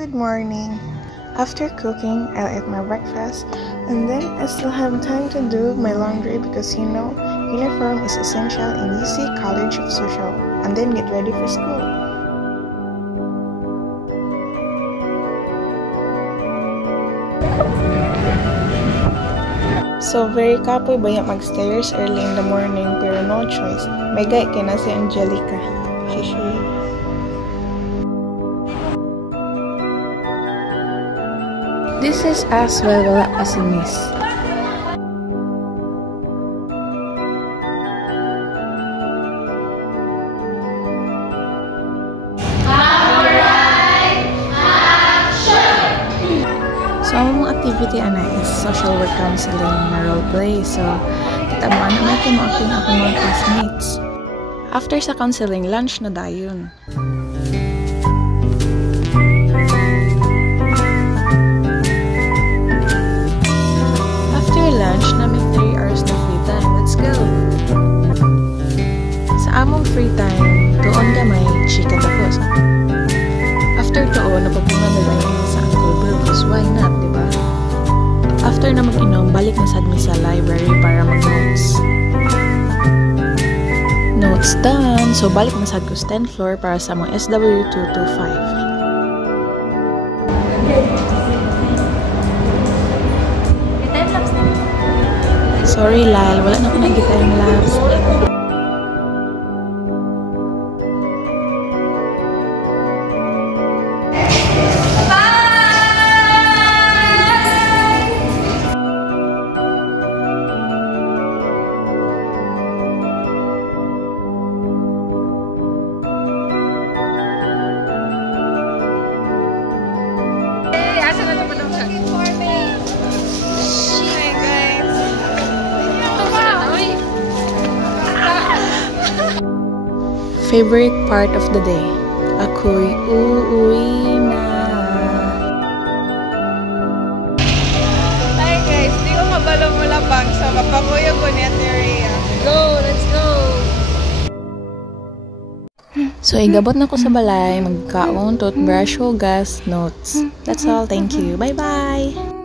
Good morning. After cooking, I'll eat my breakfast and then I still have time to do my laundry because uniform is essential in UC College of Social, and then get ready for school. So very kapoy ba yung mag-stairs early in the morning pero no choice. May guy kay na si Angelica. Shishi. This is as well wala pa si Miss. So, ang activity ana is social work counseling na role play. So, kitamaan na natin mo acting ako mga classmates. After sa counseling, lunch na dayon. After lunch, namin 3 hours na free time. Let's go! Sa among free time, doon gamay, chika tapos. After doon, napapungan na lang sa Uncle Burgos. Why not, diba? After na mag-inom, balik na sad mi sa library para mag-notes. Notes done! So, balik na sad ko sa 10th floor para sa mga SW225. Sorry, Lal. Wala na ako nag-time lapse. Favorite part of the day? Ako'y uuwi na. Hi guys, di ko mabalo mo labang sa mapakuya ko ni Ate Rhea. Go, let's go! So, igabot na ko sa balay, magkaon, toothbrush, hugas, notes. That's all. Thank you. Bye-bye!